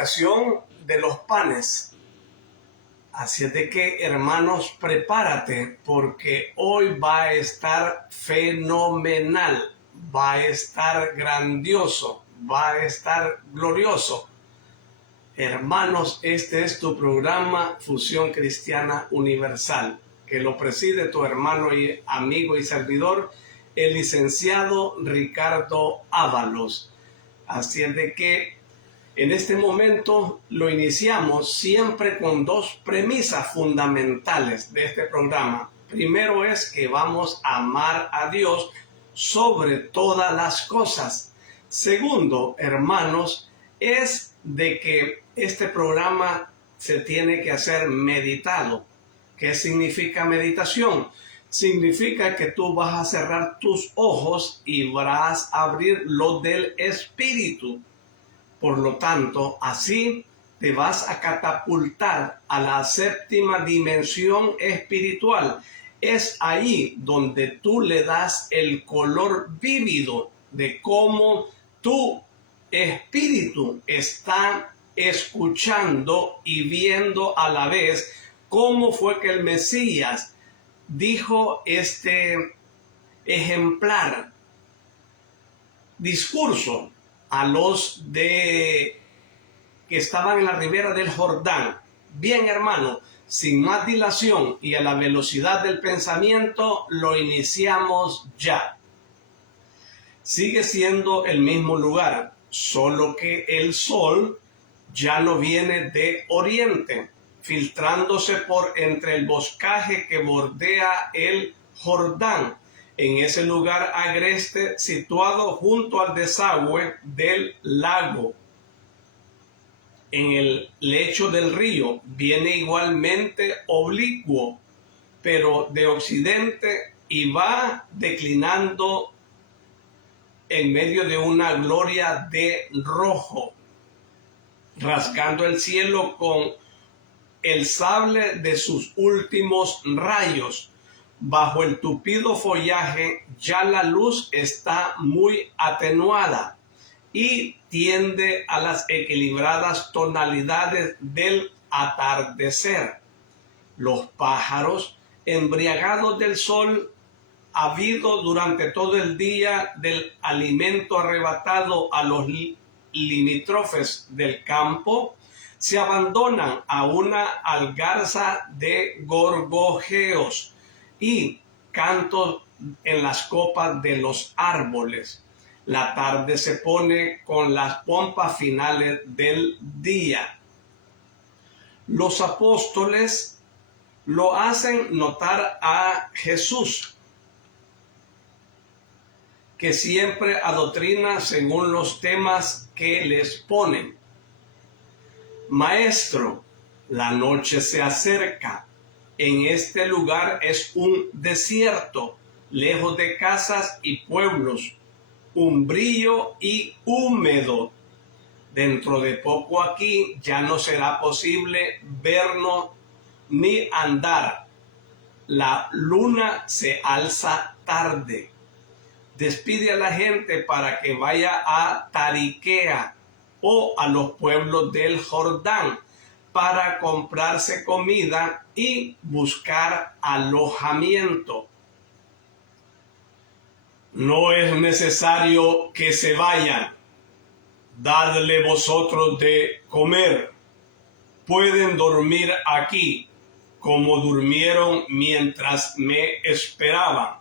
multiplicación de los panes. Así es de que, hermanos, prepárate porque hoy va a estar fenomenal, va a estar grandioso, va a estar glorioso. Hermanos, este es tu programa Fusión Cristiana Universal, que lo preside tu hermano y amigo y servidor, el licenciado Ricardo Ábalos. Así es de que en este momento lo iniciamos siempre con dos premisas fundamentales de este programa. Primero es que vamos a amar a Dios sobre todas las cosas. Segundo, hermanos, es de que este programa se tiene que hacer meditado. ¿Qué significa meditación? Significa que tú vas a cerrar tus ojos y vas a abrir los del Espíritu. Por lo tanto, así te vas a catapultar a la séptima dimensión espiritual. Es ahí donde tú le das el color vívido de cómo tu espíritu está escuchando y viendo a la vez cómo fue que el Mesías dijo este ejemplar discurso a los que estaban en la ribera del Jordán. Bien, hermano, sin más dilación y a la velocidad del pensamiento, lo iniciamos ya. Sigue siendo el mismo lugar, solo que el sol ya no viene de oriente, filtrándose por entre el boscaje que bordea el Jordán, en ese lugar agreste situado junto al desagüe del lago. En el lecho del río viene igualmente oblicuo, pero de occidente, y va declinando en medio de una gloria de rojo, rasgando el cielo con el sable de sus últimos rayos. Bajo el tupido follaje ya la luz está muy atenuada y tiende a las equilibradas tonalidades del atardecer. Los pájaros, embriagados del sol habido durante todo el día del alimento arrebatado a los limítrofes del campo, se abandonan a una algarza de gorgojeos y cantos en las copas de los árboles. La tarde se pone con las pompas finales del día. Los apóstoles lo hacen notar a Jesús, que siempre adoctrina según los temas que les ponen. Maestro, la noche se acerca. En este lugar es un desierto, lejos de casas y pueblos, umbrío y húmedo. Dentro de poco aquí ya no será posible vernos ni andar. La luna se alza tarde. Despide a la gente para que vaya a Tariquea o a los pueblos del Jordán para comprarse comida y buscar alojamiento. No es necesario que se vayan. Dadle vosotros de comer. Pueden dormir aquí, como durmieron mientras me esperaban.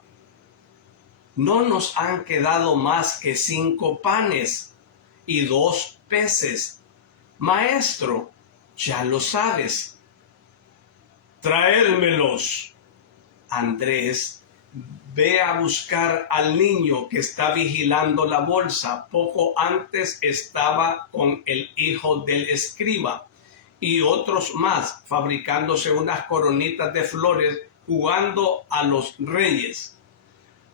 No nos han quedado más que 5 panes y 2 peces. Maestro, ya lo sabes. Traédmelos. Andrés ve a buscar al niño que está vigilando la bolsa. Poco antes estaba con el hijo del escriba y otros más fabricándose unas coronitas de flores, jugando a los reyes.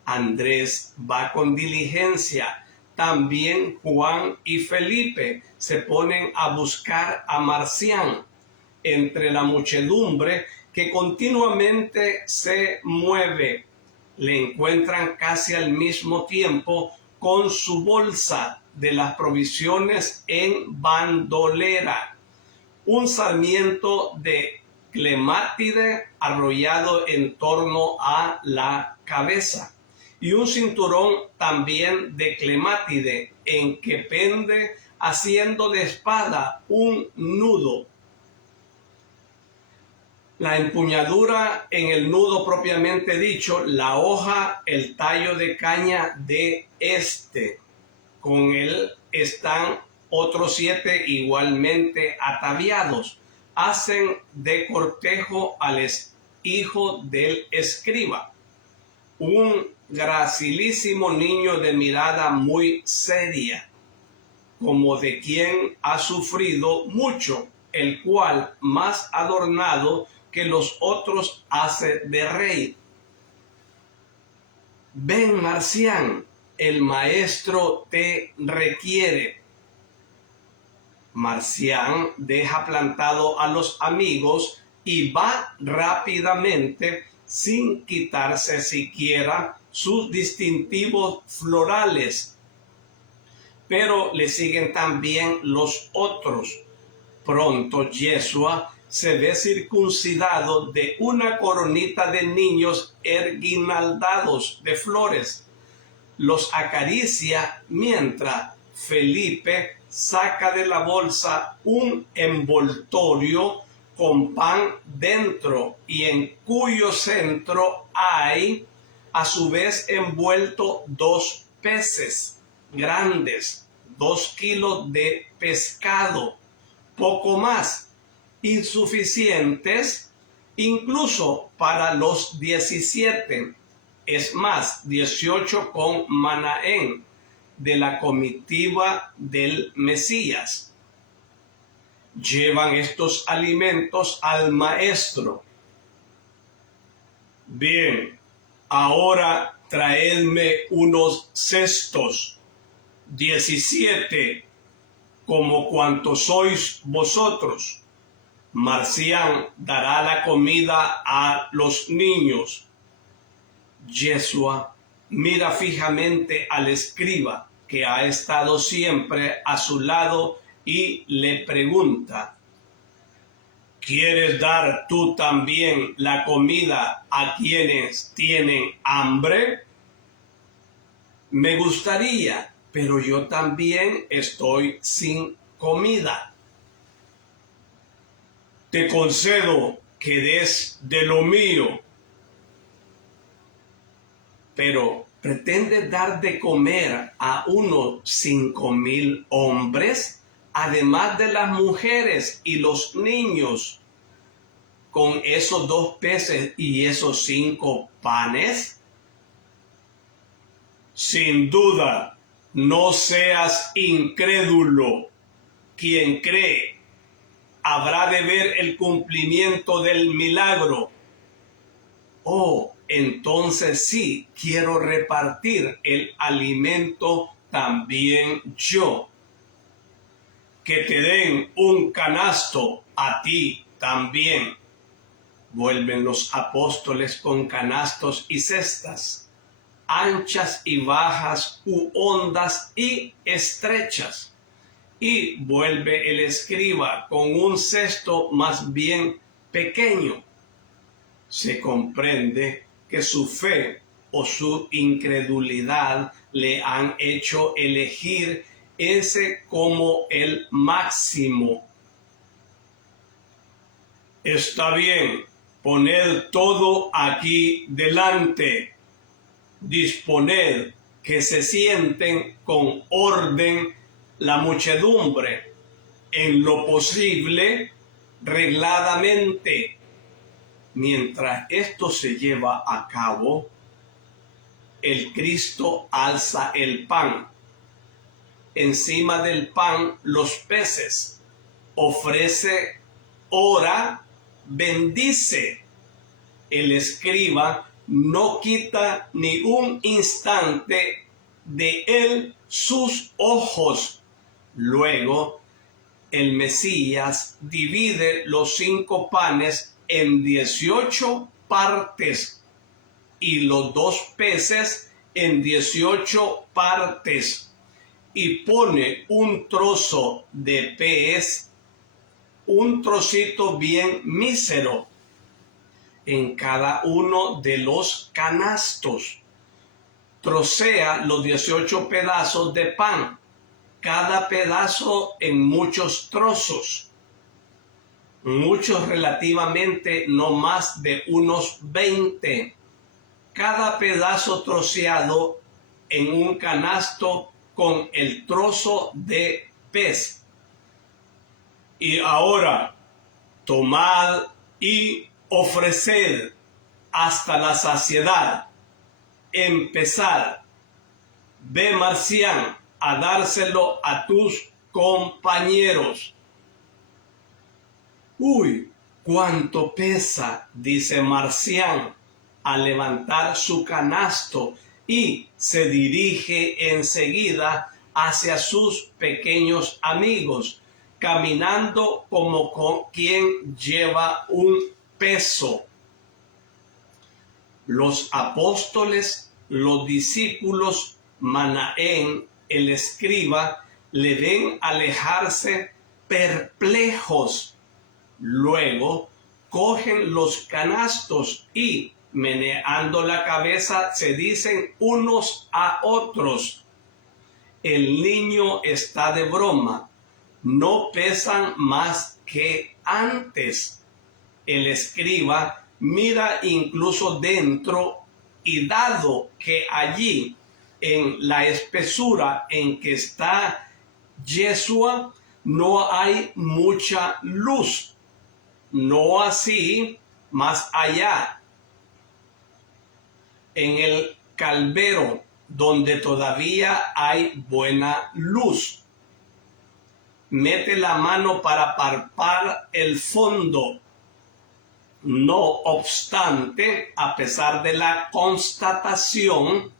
Andrés va con diligencia. También Juan y Felipe se ponen a buscar a Marcián entre la muchedumbre que continuamente se mueve. Le encuentran casi al mismo tiempo con su bolsa de las provisiones en bandolera, un sarmiento de clemátide arrollado en torno a la cabeza, y un cinturón también de clemátide en que pende haciendo de espada un nudo. La empuñadura en el nudo propiamente dicho, la hoja, el tallo de caña de este. Con él están otros 7 igualmente ataviados. Hacen de cortejo al hijo del escriba. Un gracilísimo niño de mirada muy seria, como de quien ha sufrido mucho, el cual más adornado que los otros hace de rey. Ven, Marcián, el maestro te requiere. Marcián deja plantado a los amigos y va rápidamente sin quitarse siquiera sus distintivos florales. Pero le siguen también los otros. Pronto Yeshua se ve circuncidado de una coronita de niños erguinaldados de flores. Los acaricia mientras Felipe saca de la bolsa un envoltorio con pan dentro y en cuyo centro hay a su vez envuelto 2 peces grandes, 2 kilos de pescado, poco más, insuficientes incluso para los 17, es más, 18 con Manaén, de la comitiva del Mesías. Llevan estos alimentos al maestro. Bien, ahora traedme unos cestos, 17, como cuantos sois vosotros. Marcián dará la comida a los niños. Yeshua mira fijamente al escriba que ha estado siempre a su lado y le pregunta: ¿quieres dar tú también la comida a quienes tienen hambre? Me gustaría, pero yo también estoy sin comida. Te concedo que des de lo mío. Pero ¿pretende dar de comer a unos 5,000 hombres, además de las mujeres y los niños, con esos 2 peces y esos 5 panes? Sin duda, no seas incrédulo. Quien cree habrá de ver el cumplimiento del milagro. Oh, entonces sí, quiero repartir el alimento también yo. Que te den un canasto a ti también. Vuelven los apóstoles con canastos y cestas, anchas y bajas, u hondas y estrechas. Y vuelve el escriba con un cesto más bien pequeño. Se comprende que su fe o su incredulidad le han hecho elegir ese como el máximo. Está bien, poned todo aquí delante. Disponed que se sienten con orden la muchedumbre, en lo posible, regladamente. Mientras esto se lleva a cabo, el Cristo alza el pan. Encima del pan los peces. Ofrece, ora, bendice. El escriba no quita ni un instante de él sus ojos. Luego, el Mesías divide los 5 panes en 18 partes y los 2 peces en 18 partes, y pone un trozo de pez, un trocito bien mísero, en cada uno de los canastos. Trocea los 18 pedazos de pan, cada pedazo en muchos trozos, muchos relativamente, no más de unos 20, cada pedazo troceado en un canasto con el trozo de pez. Y ahora, tomad y ofreced hasta la saciedad. Empezad, ve Marcián, a dárselo a tus compañeros. Uy, cuánto pesa, dice Marcián, al levantar su canasto, y se dirige enseguida hacia sus pequeños amigos, caminando como con quien lleva un peso. Los apóstoles, los discípulos, Manaén, el escriba, le ven alejarse perplejos. Luego cogen los canastos y, meneando la cabeza, se dicen unos a otros: el niño está de broma, no pesan más que antes. El escriba mira incluso dentro, y dado que allí, en la espesura en que está Yeshua, no hay mucha luz, no así más allá, en el calvero, donde todavía hay buena luz. Mete la mano para palpar el fondo. No obstante, a pesar de la constatación,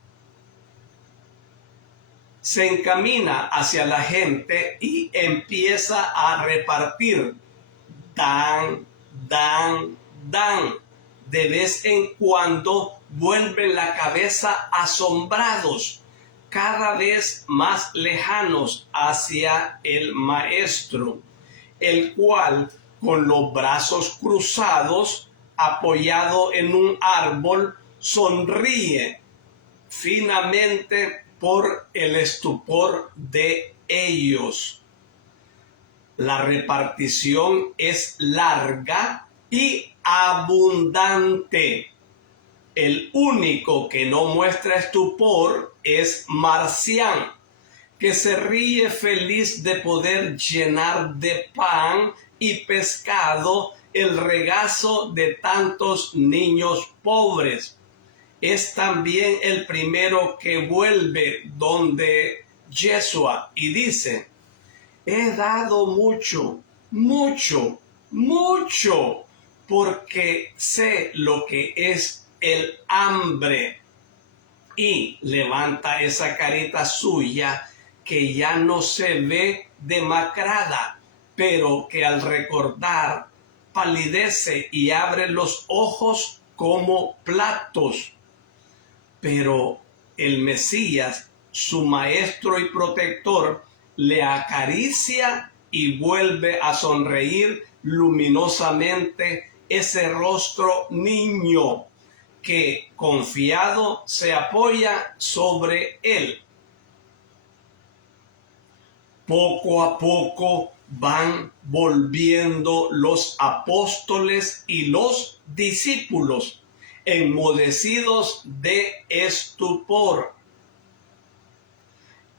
se encamina hacia la gente y empieza a repartir. Dan. De vez en cuando vuelven la cabeza asombrados, cada vez más lejanos hacia el maestro, el cual, con los brazos cruzados, apoyado en un árbol, sonríe finamente por el estupor de ellos. La repartición es larga y abundante. El único que no muestra estupor es Marcián, que se ríe feliz de poder llenar de pan y pescado el regazo de tantos niños pobres. Es también el primero que vuelve donde Yeshua y dice: he dado mucho, porque sé lo que es el hambre. Y levanta esa carita suya que ya no se ve demacrada, pero que al recordar palidece y abre los ojos como platos. Pero el Mesías, su maestro y protector, le acaricia y vuelve a sonreír luminosamente ese rostro niño que confiado se apoya sobre él. Poco a poco van volviendo los apóstoles y los discípulos, enmudecidos de estupor.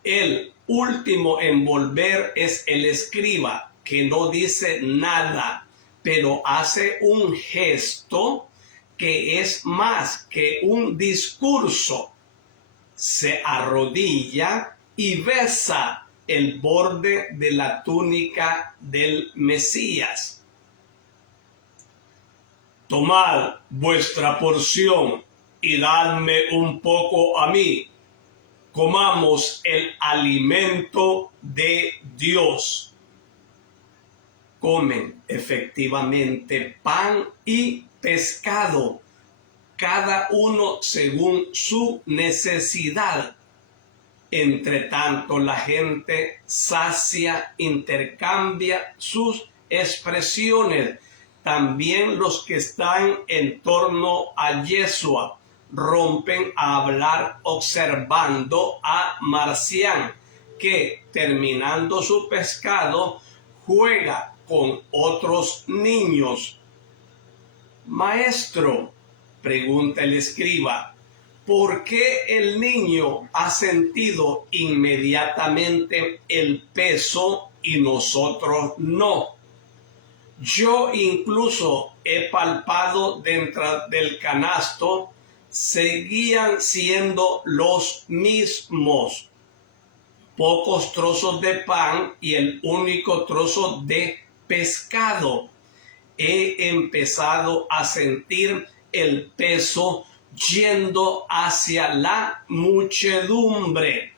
El último en volver es el escriba, que no dice nada, pero hace un gesto que es más que un discurso. Se arrodilla y besa el borde de la túnica del Mesías. Tomad vuestra porción y dadme un poco a mí. Comamos el alimento de Dios. Comen efectivamente pan y pescado, cada uno según su necesidad. Entre tanto, la gente sacia, intercambia sus expresiones. También los que están en torno a Yeshua rompen a hablar observando a Marcián, que terminando su pescado juega con otros niños. Maestro, pregunta el escriba, ¿por qué el niño ha sentido inmediatamente el peso y nosotros no? Yo incluso he palpado dentro del canasto, seguían siendo los mismos. Pocos trozos de pan y el único trozo de pescado. He empezado a sentir el peso yendo hacia la muchedumbre,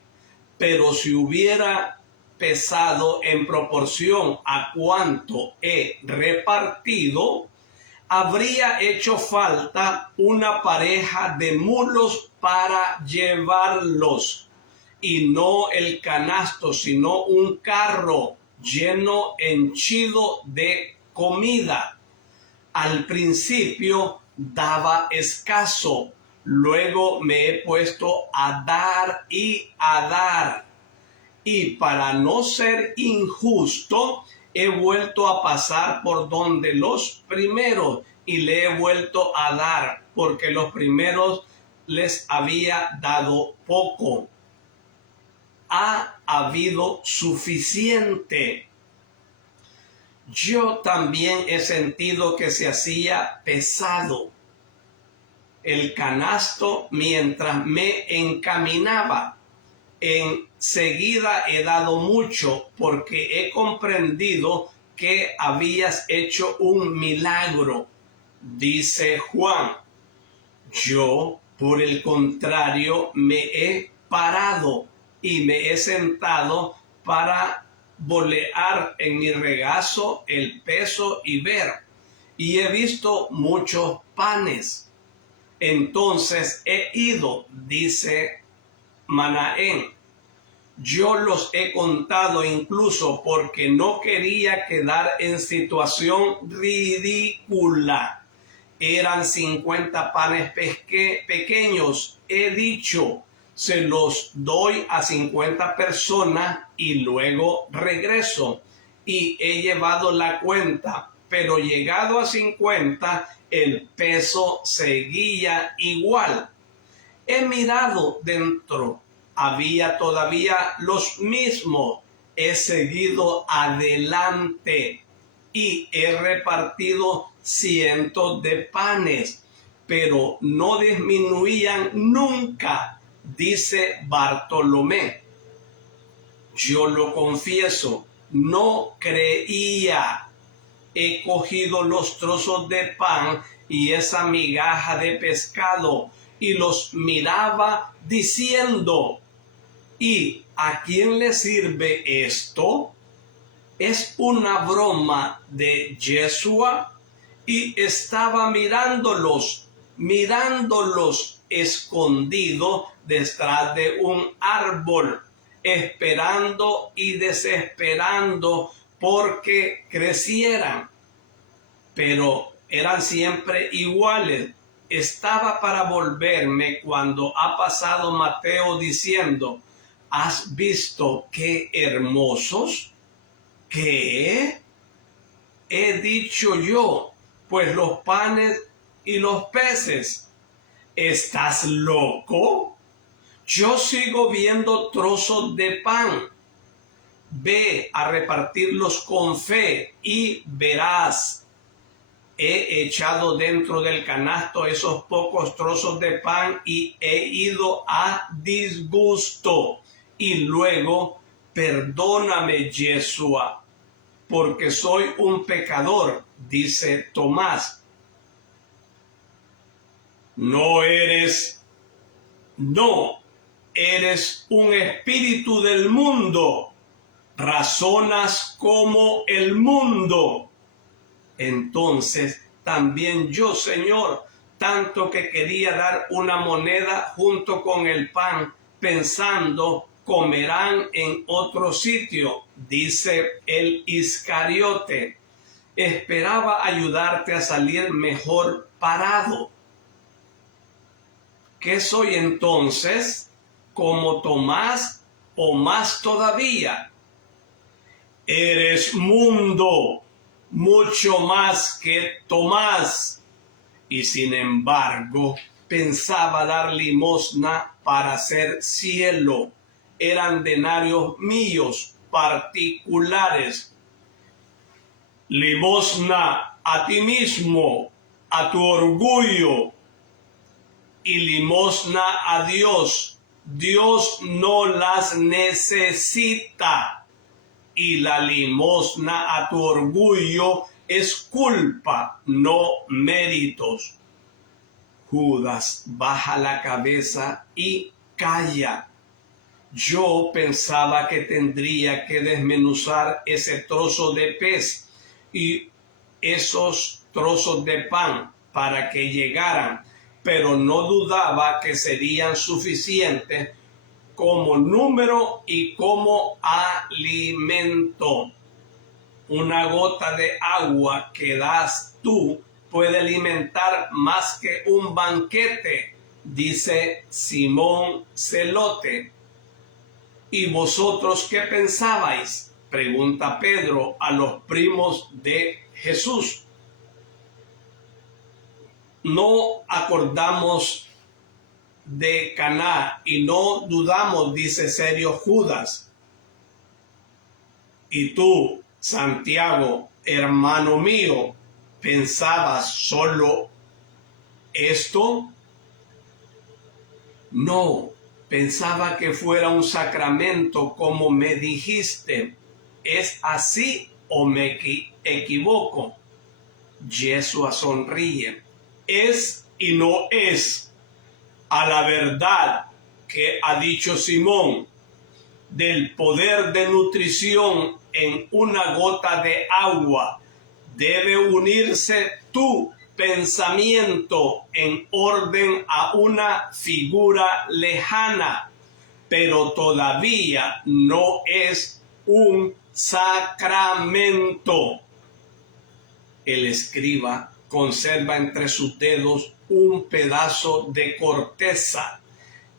pero si hubiera pesado en proporción a cuánto he repartido, habría hecho falta una pareja de mulos para llevarlos, y no el canasto, sino un carro lleno, henchido de comida. Al principio daba escaso, luego me he puesto a dar y a dar. Y para no ser injusto, he vuelto a pasar por donde los primeros y le he vuelto a dar, porque los primeros les había dado poco. Ha habido suficiente. Yo también he sentido que se hacía pesado el canasto mientras me encaminaba. Enseguida he dado mucho porque he comprendido que habías hecho un milagro, dice Juan. Yo, por el contrario, me he parado y me he sentado para bolear en mi regazo el peso y ver. Y he visto muchos panes. Entonces he ido, dice Manaén. Yo los he contado incluso porque no quería quedar en situación ridícula. Eran 50 panes pequeños. He dicho, se los doy a 50 personas y luego regreso. Y he llevado la cuenta, pero llegado a 50, el peso seguía igual. He mirado dentro, había todavía los mismos. He seguido adelante y he repartido cientos de panes, pero no disminuían nunca, dice Bartolomé. Yo lo confieso, no creía. He cogido los trozos de pan y esa migaja de pescado y los miraba diciendo, ¿y a quién le sirve esto? ¿Es una broma de Yeshua? Y estaba mirándolos escondido detrás de un árbol, esperando y desesperando porque crecieran, pero eran siempre iguales. Estaba para volverme cuando ha pasado Mateo diciendo, ¿has visto qué hermosos? ¿Qué? He dicho yo, pues los panes y los peces. ¿Estás loco? Yo sigo viendo trozos de pan. Ve a repartirlos con fe y verás. He echado dentro del canasto esos pocos trozos de pan y he ido a disgusto. Y luego, perdóname, Yeshua, porque soy un pecador, dice Tomás. No eres un espíritu del mundo. Razonas como el mundo. Entonces también yo, Señor, tanto que quería dar una moneda junto con el pan, pensando comerán en otro sitio, dice el Iscariote. Esperaba ayudarte a salir mejor parado. ¿Qué soy entonces? ¿Como Tomás o más todavía? Eres mundo, mucho más que Tomás. Y sin embargo, pensaba dar limosna para hacer cielo. Eran denarios míos particulares. Limosna a ti mismo, a tu orgullo, y limosna a Dios. Dios no las necesita. Y la limosna a tu orgullo es culpa, no méritos. Judas baja la cabeza y calla. Yo pensaba que tendría que desmenuzar ese trozo de pez y esos trozos de pan para que llegaran, pero no dudaba que serían suficientes como número y como alimento. Una gota de agua que das tú puede alimentar más que un banquete, dice Simón Zelote. ¿Y vosotros qué pensabais?, pregunta Pedro a los primos de Jesús. No acordamos de Caná y no dudamos, dice serio Judas. Y tú, Santiago, hermano mío, ¿pensabas solo esto? No, pensaba que fuera un sacramento como me dijiste. ¿Es así o me equivoco? Yeshua sonríe. Es y no es. A la verdad que ha dicho Simón, del poder de nutrición en una gota de agua debe unirse tu pensamiento en orden a una figura lejana, pero todavía no es un sacramento. El escriba conserva entre sus dedos un pedazo de corteza.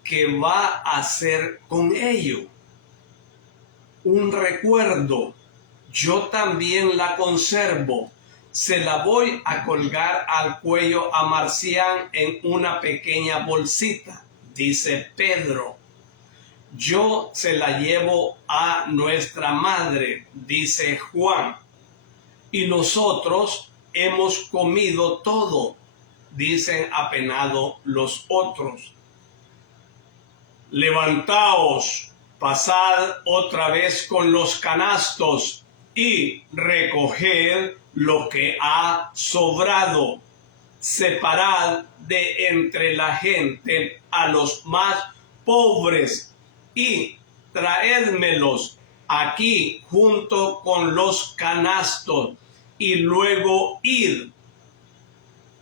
¿Qué va a hacer con ello? Un recuerdo. Yo también la conservo. Se la voy a colgar al cuello a Marcián en una pequeña bolsita, dice Pedro. Yo se la llevo a nuestra madre, dice Juan. Y nosotros hemos comido todo, dicen apenados los otros. Levantaos, pasad otra vez con los canastos y recoged lo que ha sobrado. Separad de entre la gente a los más pobres y traédmelos aquí junto con los canastos y luego id.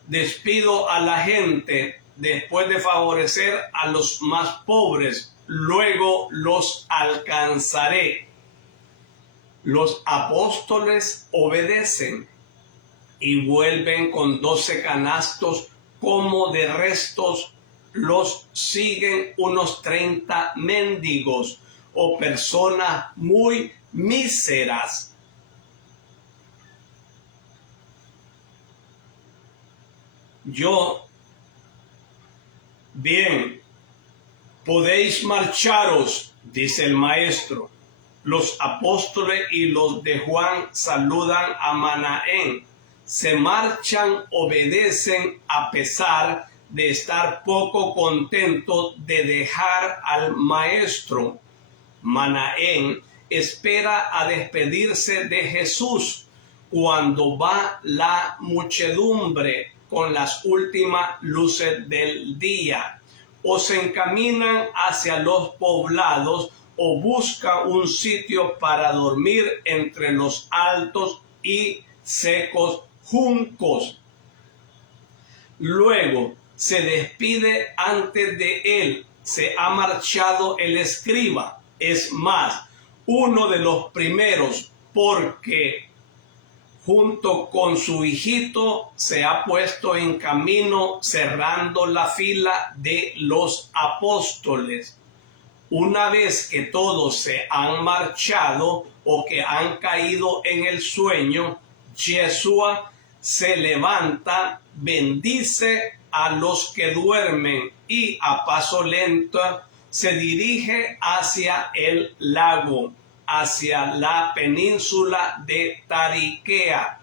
Despido a la gente después de favorecer a los más pobres, luego los alcanzaré. Los apóstoles obedecen y vuelven con 12 canastos, como de restos los siguen unos 30 mendigos o personas muy míseras. Bien, podéis marcharos, dice el maestro. Los apóstoles y los de Juan saludan a Manaén. Se marchan, obedecen a pesar de estar poco contentos de dejar al maestro. Manaén espera a despedirse de Jesús cuando va la muchedumbre con las últimas luces del día, o se encaminan hacia los poblados o busca un sitio para dormir entre los altos y secos juncos. Luego se despide antes de él. Se ha marchado el escriba. Es más, uno de los primeros, porque junto con su hijito se ha puesto en camino cerrando la fila de los apóstoles. Una vez que todos se han marchado o que han caído en el sueño, Yeshua se levanta, bendice a los que duermen y a paso lento se dirige hacia el lago, hacia la península de Tariquea,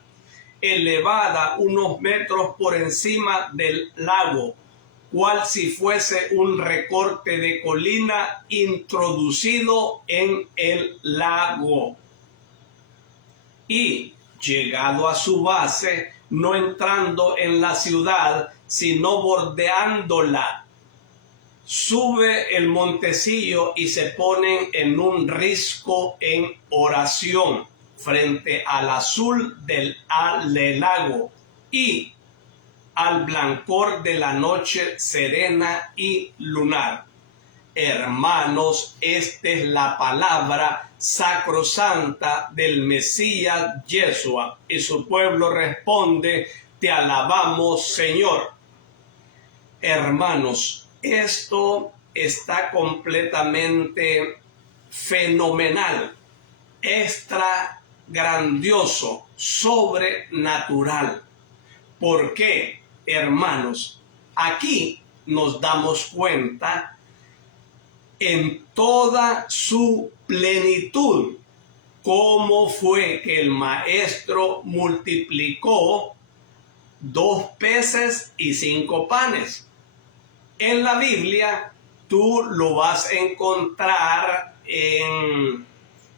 elevada unos metros por encima del lago, cual si fuese un recorte de colina introducido en el lago. Y llegado a su base, no entrando en la ciudad, sino bordeándola, sube el montecillo y se ponen en un risco en oración frente al azul del lago y al blancor de la noche serena y lunar. Hermanos, esta es la palabra sacrosanta del Mesías Yeshua. Y su pueblo responde: te alabamos, Señor. Hermanos, esto está completamente fenomenal, extra grandioso, sobrenatural. ¿Por qué, hermanos? Aquí nos damos cuenta en toda su plenitud cómo fue que el maestro multiplicó 2 peces y 5 panes. En la Biblia tú lo vas a encontrar en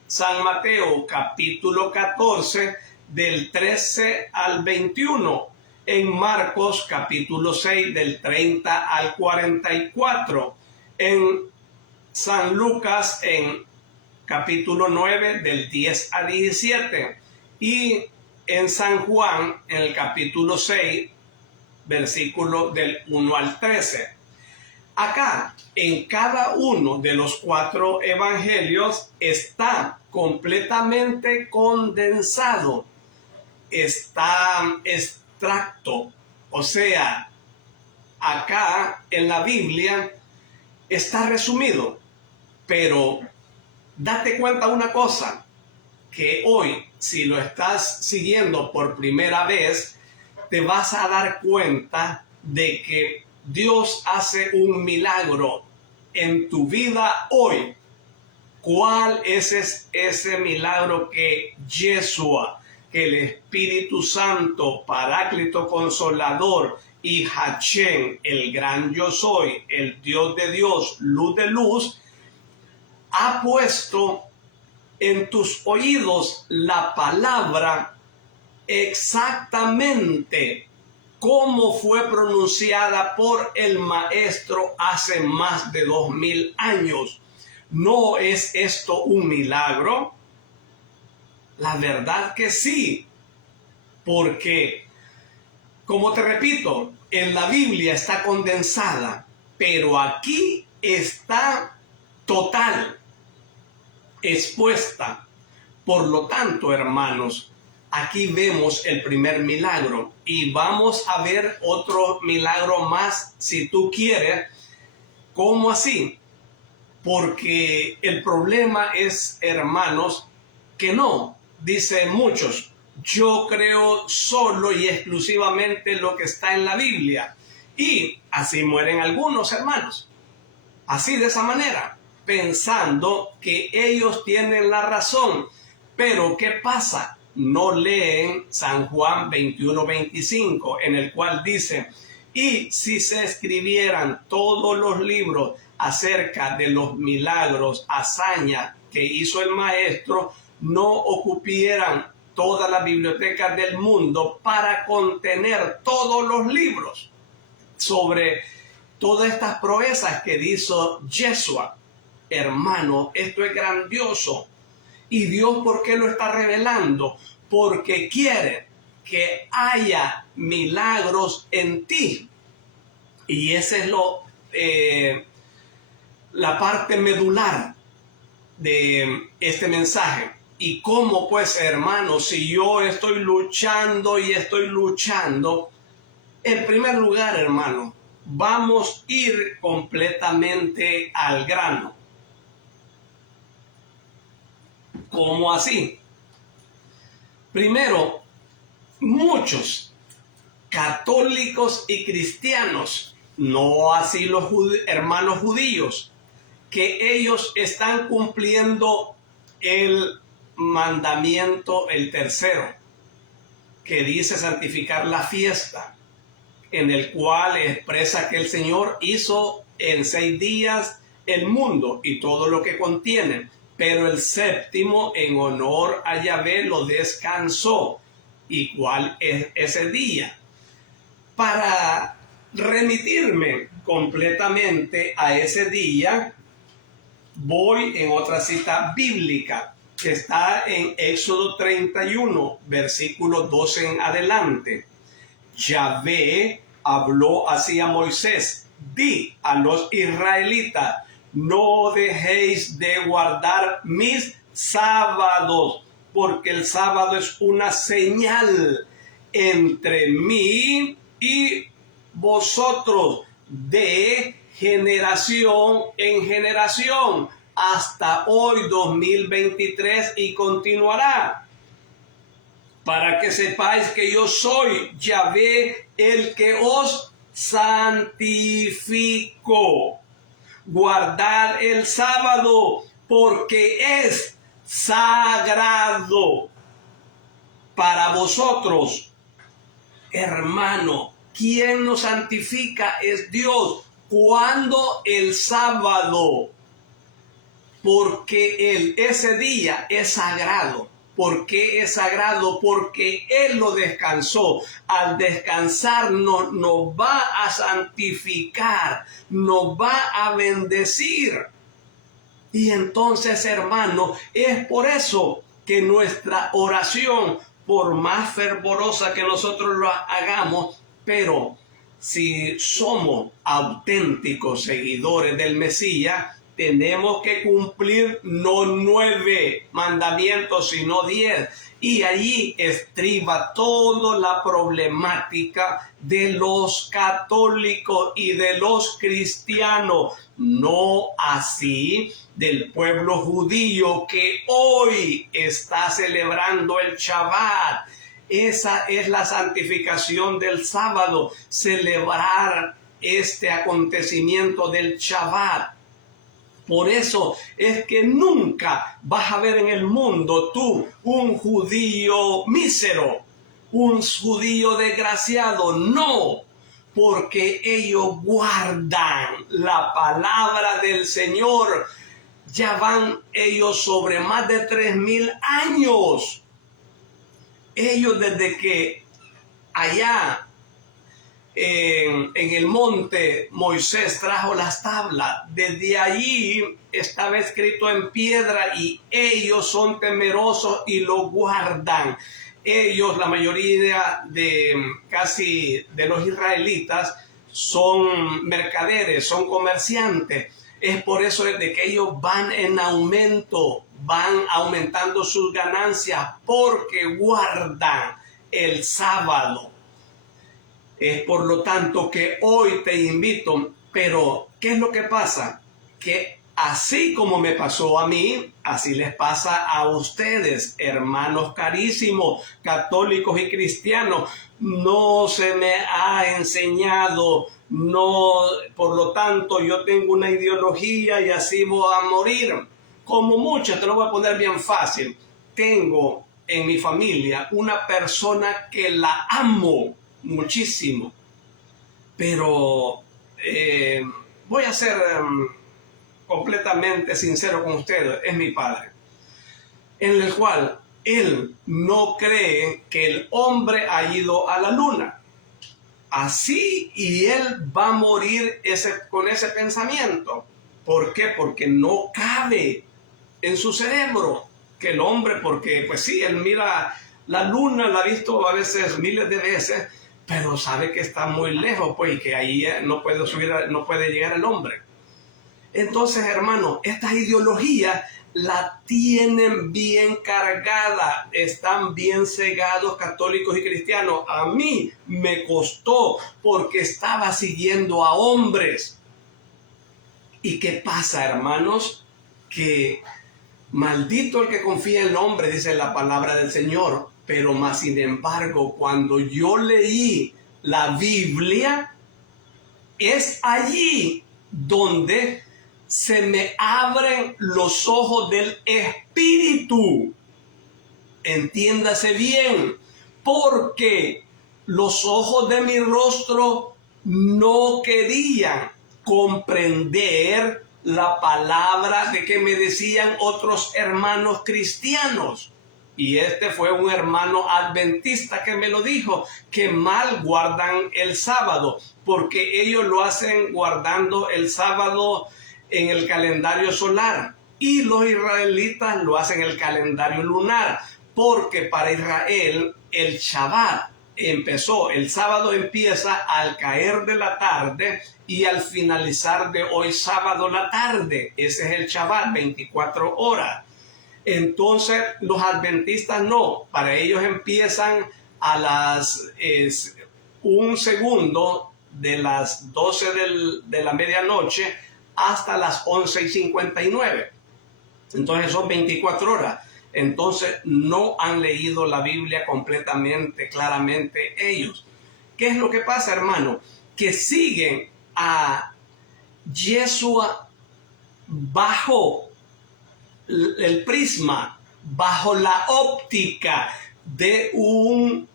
San Mateo capítulo 14 del 13 al 21, en Marcos capítulo 6 del 30 al 44, en San Lucas en capítulo 9 del 10 a 17 y en San Juan en el capítulo 6 versículo del 1 al 13. Acá, en cada uno de los 4 evangelios está completamente condensado, está extracto, o sea, acá en la Biblia está resumido, pero date cuenta una cosa, que hoy, si lo estás siguiendo por primera vez, te vas a dar cuenta de que Dios hace un milagro en tu vida hoy. ¿Cuál es ese milagro que Yeshua, que el Espíritu Santo, Paráclito Consolador y Hachem, el gran yo soy, el Dios de Dios, luz de luz, ha puesto en tus oídos la palabra exactamente cómo fue pronunciada por el maestro hace más de 2000 años. ¿No es esto un milagro? La verdad que sí, porque, como te repito, en la Biblia está condensada, pero aquí está total, expuesta. Por lo tanto, hermanos, aquí vemos el primer milagro y vamos a ver otro milagro más si tú quieres. ¿Cómo así? Porque el problema es, hermanos, que no, dicen muchos, yo creo solo y exclusivamente lo que está en la Biblia. Y así mueren algunos hermanos, así de esa manera, pensando que ellos tienen la razón. Pero ¿qué pasa? No leen San Juan 21:25, en el cual dice: y si se escribieran todos los libros acerca de los milagros, hazañas que hizo el maestro, no ocupieran toda la biblioteca del mundo para contener todos los libros sobre todas estas proezas que hizo Yeshua. Hermano, esto es grandioso. ¿Y Dios por qué lo está revelando? Porque quiere que haya milagros en ti. Y esa es la parte medular. de este mensaje. Y cómo pues, hermanos, si yo estoy luchando y estoy luchando, en primer lugar, hermano, vamos a ir completamente al grano. ¿Cómo así? Primero, muchos católicos y cristianos, no así los hermanos judíos, que ellos están cumpliendo el mandamiento, el tercero, que dice santificar la fiesta, en el cual expresa que el Señor hizo en 6 días el mundo y todo lo que contiene, pero el séptimo en honor a Yahvé lo descansó. ¿Y cuál es ese día? Para remitirme completamente a ese día, voy en otra cita bíblica que está en Éxodo 31, versículo 12 en adelante. Yahvé habló así a Moisés: di a los israelitas, no dejéis de guardar mis sábados, porque el sábado es una señal entre mí y vosotros de generación en generación hasta hoy 2023 y continuará, para que sepáis que yo soy Yahvé, el que os santifico. Guardad el sábado, porque es sagrado para vosotros. Hermano, quien nos santifica es Dios. ¿Cuándo? El sábado, porque ese día es sagrado. ¿Por qué es sagrado? Porque Él lo descansó. Al descansar nos va a santificar, nos va a bendecir. Y entonces, hermano, es por eso que nuestra oración, por más fervorosa que nosotros lo hagamos, pero si somos auténticos seguidores del Mesías, tenemos que cumplir no 9 mandamientos, sino 10. Y allí estriba toda la problemática de los católicos y de los cristianos. No así del pueblo judío que hoy está celebrando el Shabbat. Esa es la santificación del sábado, celebrar este acontecimiento del Shabbat. Por eso es que nunca vas a ver en el mundo tú un judío mísero, un judío desgraciado. No, porque ellos guardan la palabra del Señor. Ya van ellos sobre más de 3000 años. Ellos desde que allá en el monte Moisés trajo las tablas, desde allí estaba escrito en piedra y ellos son temerosos y lo guardan. Ellos, la mayoría de casi de los israelitas, son mercaderes, son comerciantes. Es por eso de que ellos van en aumento, van aumentando sus ganancias porque guardan el sábado. Es por lo tanto que hoy te invito, pero ¿qué es lo que pasa? Que así como me pasó a mí, así les pasa a ustedes, hermanos carísimos, católicos y cristianos. No se me ha enseñado, no, por lo tanto yo tengo una ideología y así voy a morir. Como muchos, te lo voy a poner bien fácil. Tengo en mi familia una persona que la amo muchísimo, pero voy a ser completamente sincero con ustedes. Es mi padre, en el cual él no cree que el hombre ha ido a la luna. Así, y él va a morir con ese pensamiento. ¿Por qué? Porque no cabe en su cerebro que el hombre, porque pues sí, él mira la luna, la ha visto a veces miles de veces, pero sabe que está muy lejos, pues, y que ahí no puede llegar el hombre. Entonces, hermano, estas ideologías la tienen bien cargada, están bien cegados católicos y cristianos. A mí me costó porque estaba siguiendo a hombres. ¿Y qué pasa, hermanos? Que maldito el que confía en el hombre, dice la palabra del Señor. Pero más sin embargo, cuando yo leí la Biblia, es allí donde se me abren los ojos del Espíritu. Entiéndase bien, porque los ojos de mi rostro no querían comprender la palabra de que me decían otros hermanos cristianos. Y este fue un hermano adventista que me lo dijo, que mal guardan el sábado, porque ellos lo hacen guardando el sábado en el calendario solar y los israelitas lo hacen en el calendario lunar, porque para Israel el Shabbat el sábado empieza al caer de la tarde y al finalizar de hoy sábado la tarde. Ese es el Shabbat, 24 horas. Entonces los adventistas no, para ellos empiezan a las un segundo de las 12 de la medianoche hasta las 11:59. Entonces son 24 horas. Entonces no han leído la Biblia completamente, claramente ellos. ¿Qué es lo que pasa, hermano? Que siguen a Yeshua bajo el prisma, bajo la óptica de un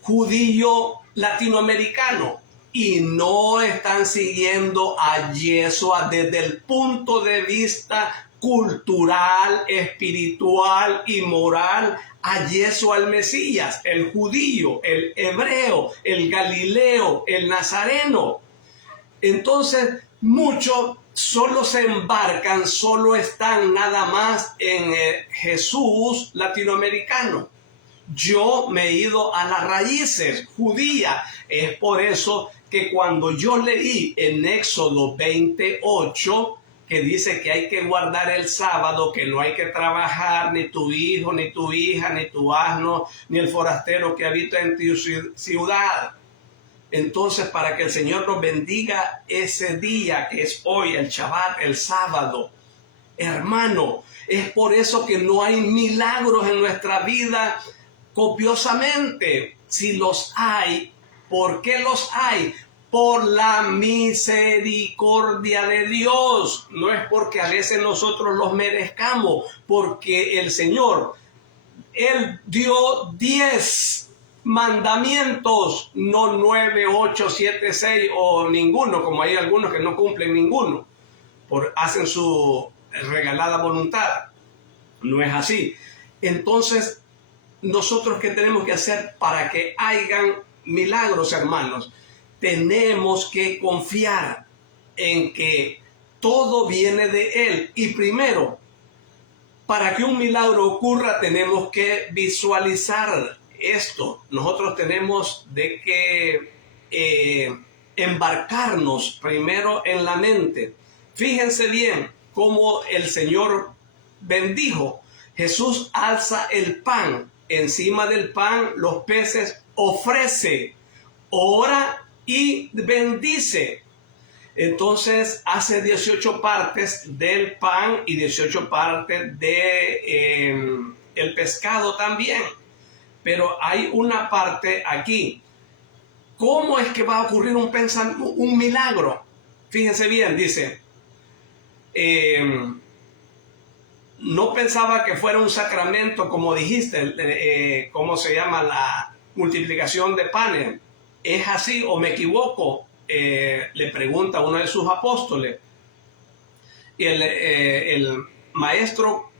judío latinoamericano, y no están siguiendo a Yeshua desde el punto de vista cultural, espiritual y moral, a Yeshua el Mesías, el judío, el hebreo, el galileo, el nazareno. Entonces muchos solo se embarcan, solo están nada más en Jesús latinoamericano. Yo me he ido a las raíces judías. Es por eso que cuando yo leí en Éxodo 28, que dice que hay que guardar el sábado, que no hay que trabajar, ni tu hijo, ni tu hija, ni tu asno, ni el forastero que habita en tu ciudad. Entonces, para que el Señor nos bendiga ese día que es hoy, el Shabbat, el sábado, hermano, es por eso que no hay milagros en nuestra vida copiosamente. Si los hay, ¿por qué los hay? Por la misericordia de Dios. No es porque a veces nosotros los merezcamos, porque el Señor, Él dio 10 mandamientos, no 9, 8, 7, 6 o ninguno, como hay algunos que no cumplen ninguno, hacen su regalada voluntad. No es así. Entonces, nosotros, ¿qué tenemos que hacer para que hayan milagros, hermanos? Tenemos que confiar en que todo viene de Él. Y primero, para que un milagro ocurra, tenemos que visualizar esto. Nosotros tenemos de que embarcarnos primero en la mente. Fíjense bien cómo el Señor bendijo. Jesús alza el pan. Encima del pan, los peces, ofrece, ora y bendice. Entonces hace 18 partes del pan y 18 partes de el pescado también. Pero hay una parte aquí. ¿Cómo es que va a ocurrir un milagro? Fíjense bien, dice, no pensaba que fuera un sacramento, como dijiste, ¿cómo se llama? La multiplicación de panes. ¿Es así o me equivoco? Le pregunta uno de sus apóstoles. Y el maestro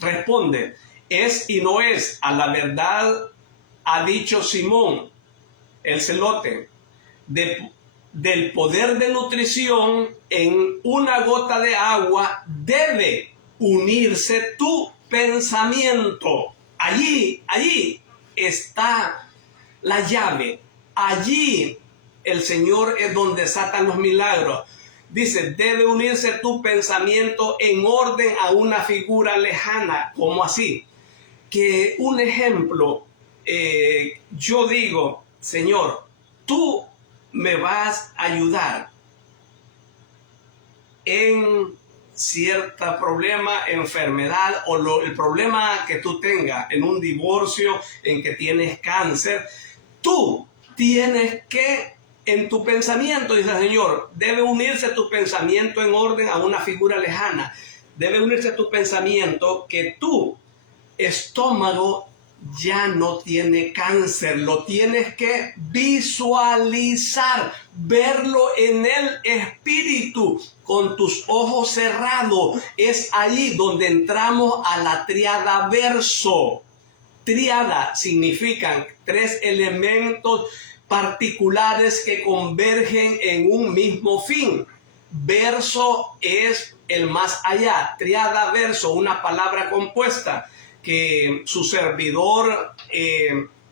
responde, es y no es, a la verdad ha dicho Simón, el celote, del poder de nutrición en una gota de agua debe unirse tu pensamiento. Allí está la llave. Allí el Señor es donde desatan los milagros. Dice, debe unirse tu pensamiento en orden a una figura lejana. ¿Cómo así? Que un ejemplo, yo digo, Señor, tú me vas a ayudar en cierto problema, enfermedad o el problema que tú tengas en un divorcio, en que tienes cáncer. Tú tienes que, en tu pensamiento, dice el Señor, debe unirse tu pensamiento en orden a una figura lejana. Debe unirse tu pensamiento que tu estómago ya no tiene cáncer. Lo tienes que visualizar, verlo en el espíritu, con tus ojos cerrados. Es ahí donde entramos a la tríada verso. Tríada significan tres elementos particulares que convergen en un mismo fin. Verso es el más allá. Tríada verso, una palabra compuesta que su servidor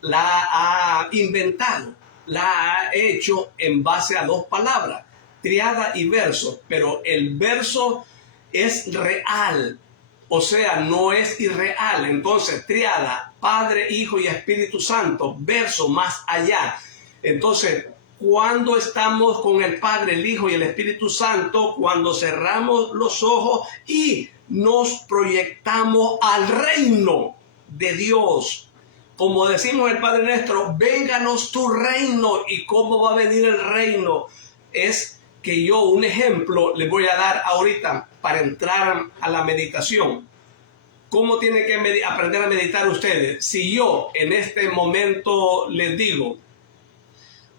la ha inventado, la ha hecho en base a dos palabras, tríada y verso, pero el verso es real, o sea, no es irreal. Entonces, tríada, Padre, Hijo y Espíritu Santo, verso más allá. Entonces, cuando estamos con el Padre, el Hijo y el Espíritu Santo, cuando cerramos los ojos y nos proyectamos al reino de Dios. Como decimos el Padre nuestro, vénganos tu reino. ¿Y cómo va a venir el reino? Es que yo, un ejemplo les voy a dar ahorita para entrar a la meditación. ¿Cómo tienen que aprender a meditar ustedes? Si yo en este momento les digo,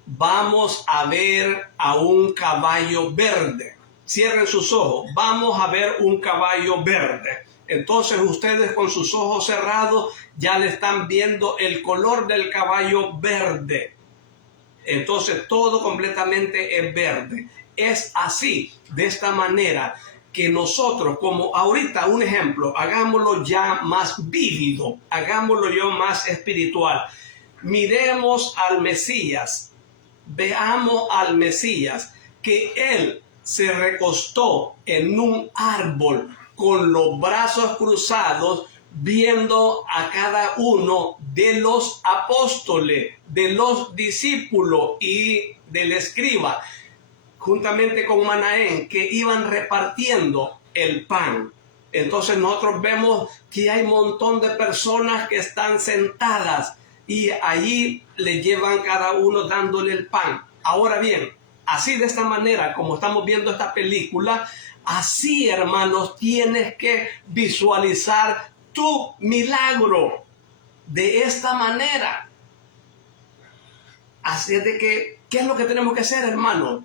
vamos a ver a un caballo verde. Cierren sus ojos. Vamos a ver un caballo verde. Entonces ustedes con sus ojos cerrados ya le están viendo el color del caballo verde. Entonces todo completamente es verde. Es así, de esta manera, que nosotros, como ahorita un ejemplo, hagámoslo ya más vívido, hagámoslo ya más espiritual. Miremos al Mesías. Veamos al Mesías, que él se recostó en un árbol con los brazos cruzados, viendo a cada uno de los apóstoles, de los discípulos y del escriba, juntamente con Manaén, que iban repartiendo el pan. Entonces nosotros vemos que hay un montón de personas que están sentadas y allí le llevan cada uno dándole el pan. Ahora bien, así de esta manera, como estamos viendo esta película, así, hermanos, tienes que visualizar tu milagro de esta manera. Así es de que, ¿qué es lo que tenemos que hacer, hermano?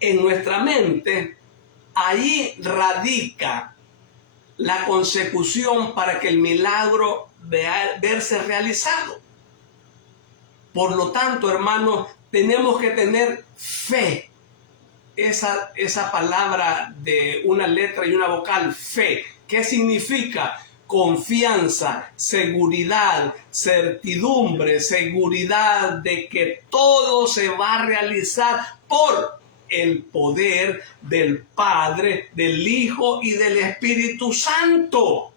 En nuestra mente, ahí radica la consecución para que el milagro verse realizado. Por lo tanto, hermanos, tenemos que tener fe. Esa palabra de una letra y una vocal, fe. ¿Qué significa? Confianza, seguridad, certidumbre, seguridad de que todo se va a realizar por el poder del Padre, del Hijo y del Espíritu Santo.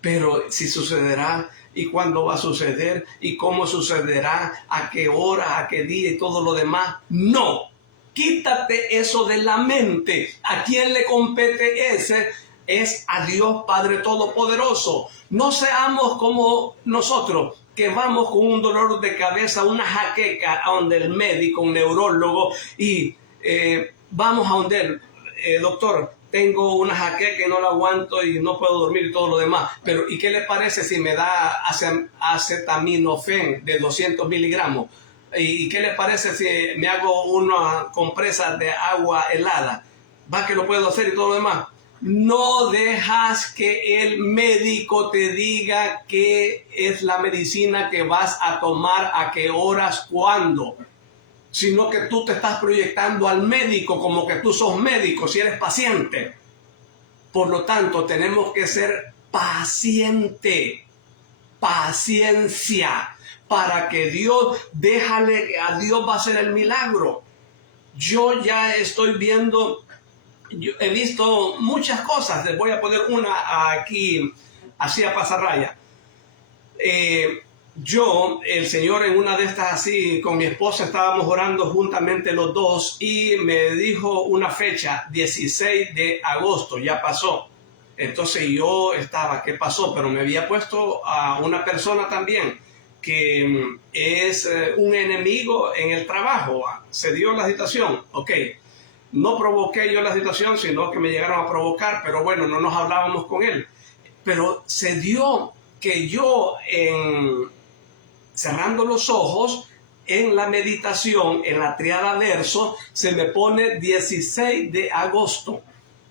Pero si sucederá, ¿y cuándo va a suceder? ¿Y cómo sucederá? ¿A qué hora? ¿A qué día? Y todo lo demás. No. Quítate eso de la mente. ¿A quién le compete ese? Es a Dios Padre Todopoderoso. No seamos como nosotros, que vamos con un dolor de cabeza, una jaqueca, a donde el médico, un neurólogo, y vamos a donde él, doctor, tengo una jaqueca que no la aguanto y no puedo dormir y todo lo demás. Pero, ¿y qué le parece si me da acetaminofén de 200 miligramos? ¿Y qué le parece si me hago una compresa de agua helada? ¿Va que lo puedo hacer y todo lo demás? No dejas que el médico te diga qué es la medicina que vas a tomar, a qué horas, cuándo, sino que tú te estás proyectando al médico como que tú sos médico si eres paciente. Por lo tanto, tenemos que ser paciente, paciencia, para que Dios, déjale, a Dios va a hacer el milagro. yo ya estoy viendo, yo he visto muchas cosas. Les voy a poner una aquí, así a pasarraya. El Señor en una de estas así, con mi esposa estábamos orando juntamente los dos y me dijo una fecha, 16 de agosto, ya pasó. Entonces yo estaba, ¿qué pasó? Pero me había puesto a una persona también que es un enemigo en el trabajo. Se dio la situación, ok. No provoqué yo la situación, sino que me llegaron a provocar, pero bueno, no nos hablábamos con él. Pero se dio que yo cerrando los ojos, en la meditación, en la triada verso, se me pone 16 de agosto.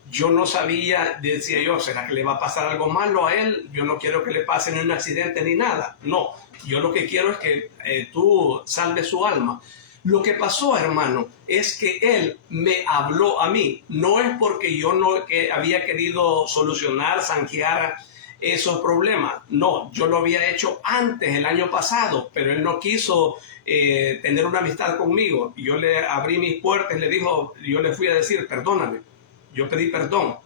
Yo no sabía, decía yo, ¿será que le va a pasar algo malo a él? Yo no quiero que le pase ni un accidente ni nada. No, yo lo que quiero es que tú salves su alma. Lo que pasó, hermano, es que él me habló a mí. No es porque yo no había querido solucionar, zanjear esos problemas. No, yo lo había hecho antes, el año pasado, pero él no quiso tener una amistad conmigo. Yo le abrí mis puertas, yo le fui a decir, perdóname. Yo pedí perdón,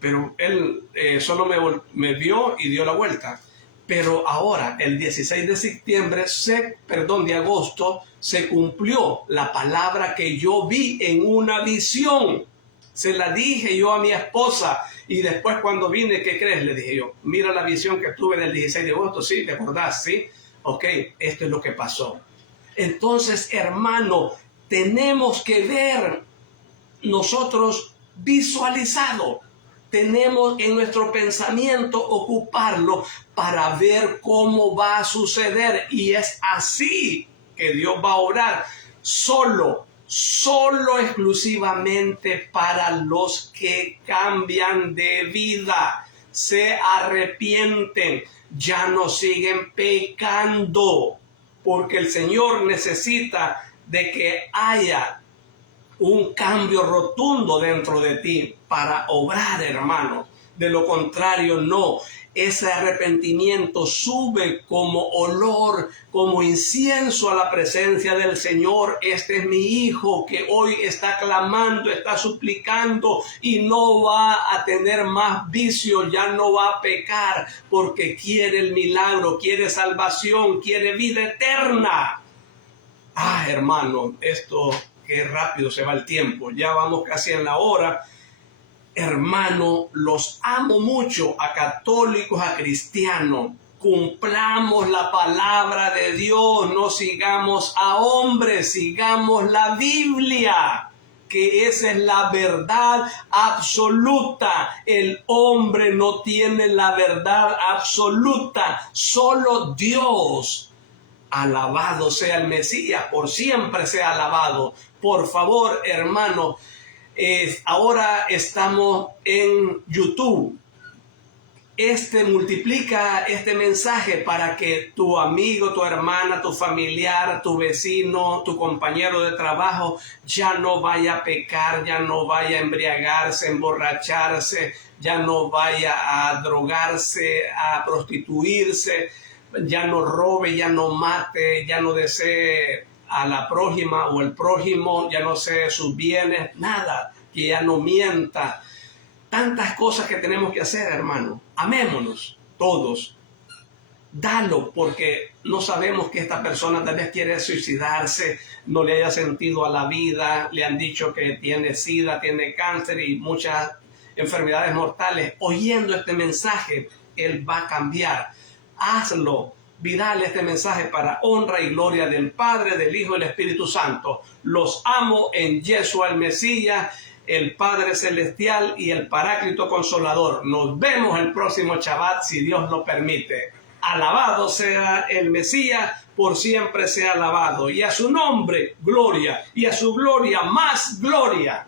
pero él solo me vio y dio la vuelta. Pero ahora, el 16 de septiembre, de agosto, se cumplió la palabra que yo vi en una visión. Se la dije yo a mi esposa y después cuando vine, ¿qué crees? Le dije yo, mira la visión que tuve del 16 de agosto, ¿sí? ¿Te acordás? ¿Sí? Ok, esto es lo que pasó. Entonces, hermano, tenemos que ver nosotros visualizado. Tenemos en nuestro pensamiento ocuparlo para ver cómo va a suceder. Y es así que Dios va a obrar. Solo exclusivamente para los que cambian de vida, se arrepienten, ya no siguen pecando, porque el Señor necesita de que haya un cambio rotundo dentro de ti para obrar, hermano. De lo contrario, no. Ese arrepentimiento sube como olor, como incienso a la presencia del Señor. Este es mi hijo que hoy está clamando, está suplicando y no va a tener más vicio, ya no va a pecar porque quiere el milagro, quiere salvación, quiere vida eterna. Hermano, qué rápido se va el tiempo. Ya vamos casi en la hora. Hermano, los amo mucho a católicos, a cristianos. Cumplamos la palabra de Dios, no sigamos a hombres, sigamos la Biblia, que esa es la verdad absoluta. El hombre no tiene la verdad absoluta, solo Dios. Alabado sea el Mesías, por siempre sea alabado. Por favor, hermano, ahora estamos en YouTube. Multiplica este mensaje para que tu amigo, tu hermana, tu familiar, tu vecino, tu compañero de trabajo ya no vaya a pecar, ya no vaya a embriagarse, emborracharse, ya no vaya a drogarse, a prostituirse, ya no robe, ya no mate, ya no desee a la prójima o el prójimo, ya no sé sus bienes, nada, que ya no mienta. Tantas cosas que tenemos que hacer, hermano. Amémonos todos. Dalo, porque no sabemos que esta persona tal vez quiere suicidarse, no le haya sentido a la vida, le han dicho que tiene SIDA, tiene cáncer y muchas enfermedades mortales. Oyendo este mensaje, él va a cambiar. Hazlo viral este mensaje para honra y gloria del Padre, del Hijo y del Espíritu Santo. Los amo en Yeshua el Mesías, el Padre Celestial y el Paráclito Consolador. Nos vemos el próximo Shabbat si Dios lo permite. Alabado sea el Mesías, por siempre sea alabado. Y a su nombre, gloria. Y a su gloria, más gloria.